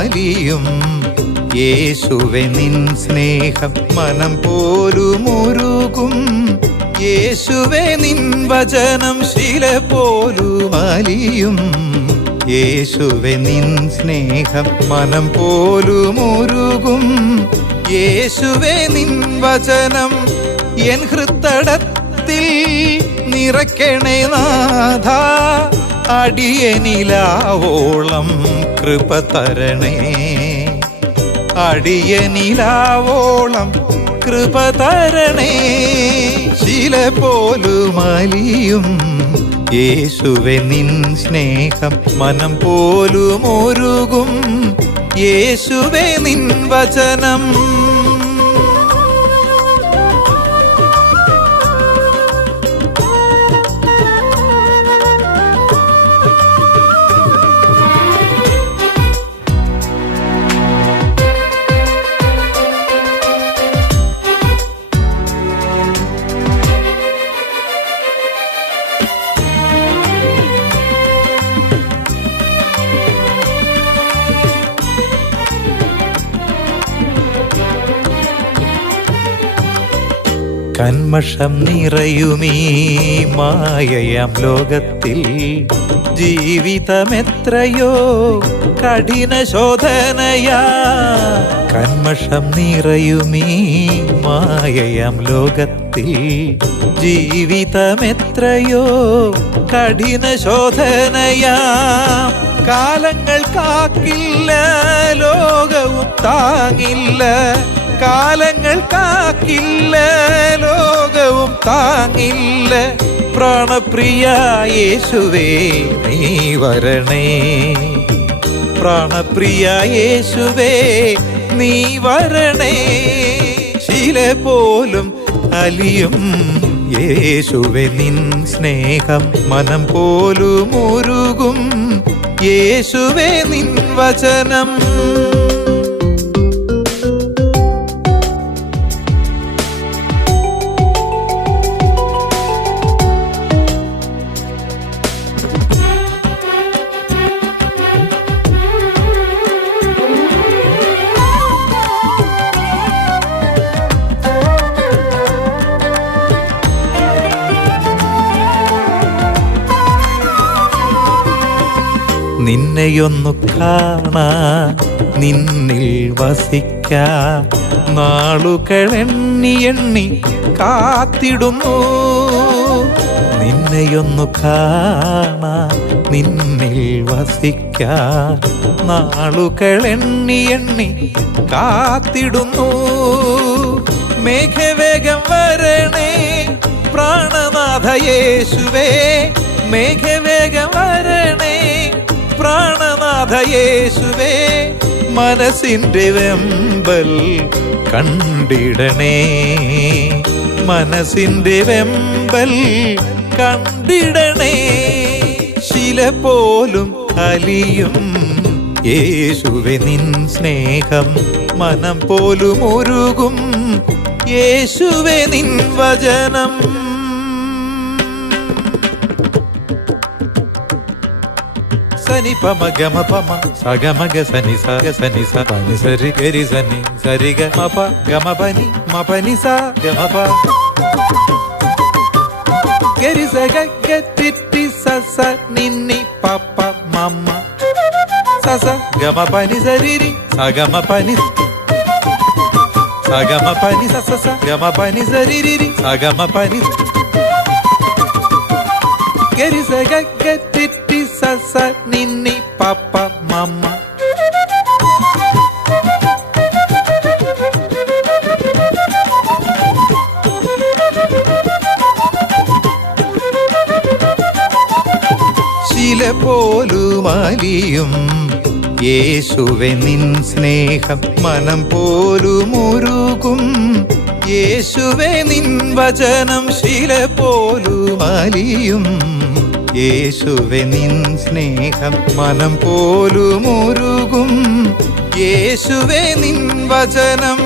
അലിയും. യേശുവേ നിൻ സ്നേഹം മനം പോലും ഉരുകും. യേശുവേ നിൻ വചനം ശില പോലും അലിയും. യേശുവേ നിൻ സ്നേഹം മനം പോലും ഉരുകും. യേശുവേ നിൻ വചനം എൻ ഹൃത്തടത്തിൽ നിറയ്ക്കണേ നാഥ. അടിയനിലാവോളം കൃപ തരണേ. അടിയനിലാവോളം കൃപ തരണേ. ശില പോലും അലിയും. യേശുവേ നിൻ സ്നേഹം മനം പോലും ഉരുകും. യേശുവേ നിൻ വചനം. കന്മഷം നിറയുമീ മായയാം ലോകത്തിൽ ജീവിതമെത്രയോ കഠിന ശോധനയാ. കന്മഷം നിറയുമീ മായയാം ലോകത്തിൽ ജീവിതമെത്രയോ കഠിന ശോധനയാ. കാലങ്ങൾ കാക്കില്ല, ലോകവും താങ്ങില്ല. കാലങ്ങൾ കാക്കില്ല, ലോകവും താങ്ങില്ല. പ്രാണപ്രിയ യേശുവേ നീ വരണേ. പ്രാണപ്രിയ യേശുവേ നീ വരണേ. ശില പോലും അലിയും. യേശുവേ നിൻ സ്നേഹം മനം പോലും ഉരുകും. യേശുവേ നിൻ വചനം. നിന്നെയൊന്നു കാണാൻ നിന്നിൽ വസിക്കാൻ നാളുകൾ എണ്ണി എണ്ണി കാത്തിടുന്നു. നിന്നെയൊന്നു കാണാൻ നിന്നിൽ വസിക്കാൻ നാളുകൾ എണ്ണി എണ്ണി കാത്തിടുന്നു. മേഘവേഗം വരണേ പ്രാണനാഥ യേശുവേ. മേഘവേഗം വരണേ പ്രാണനാഥ യേശുവേ. മനസ്സിൻ്റെ വെമ്പൽ കണ്ടിടണേ. മനസ്സിൻ്റെ വെമ്പൽ കണ്ടിടണേ. ശില പോലും അലിയും. യേശുവേ നിൻ സ്നേഹം മനം പോലും ഉരുകും. യേശുവേ നിൻ വചനം. സനി പമ ഗമ പമ സഗമഗ സനി സഗ സനി സ പനി സരി ഗരി സനി സരി ഗ മപ ഗമ പനി മപനി സ ഗമ പ ഗരി സ ഗ ഗ ടി സ സ നിന്നി പപ്പ മമ്മ സ സ ഗമ പനി സരി രി സഗമ പനി സഗമ പനി സ സ സ ഗമ പനി സരി രി രി സഗമ പനി ഗരി സ ഗ ഗ ടി സ സ നിന്നി പപ്പ മമ്മ. ശില പോലും അലിയും. യേശുവേ നിൻ സ്നേഹം മനം പോലും ഉരുകും. യേശുവേ നിൻ വചനം ശില പോലും അലിയും. യേശുവേ നിൻ സ്നേഹം മനം പോലും ഉരുകും. യേശുവേ നിൻ വചനം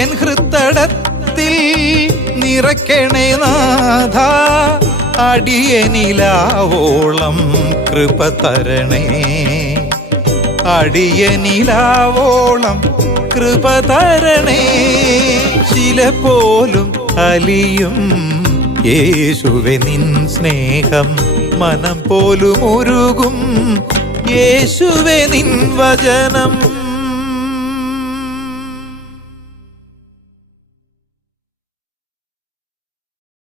എൻ ഹൃത്തടത്തിൽ നിറയ്ക്കണേ നാഥ. അടിയനിലാവോളം കൃപ തരണേ. അടിയനിലാവോളം കൃപ തരണേ. ശില പോലും അലിയും യേശുവേ നിൻ സ്നേഹം, മനം പോലും ഉരുകും യേശുവേ നിൻ വചനം.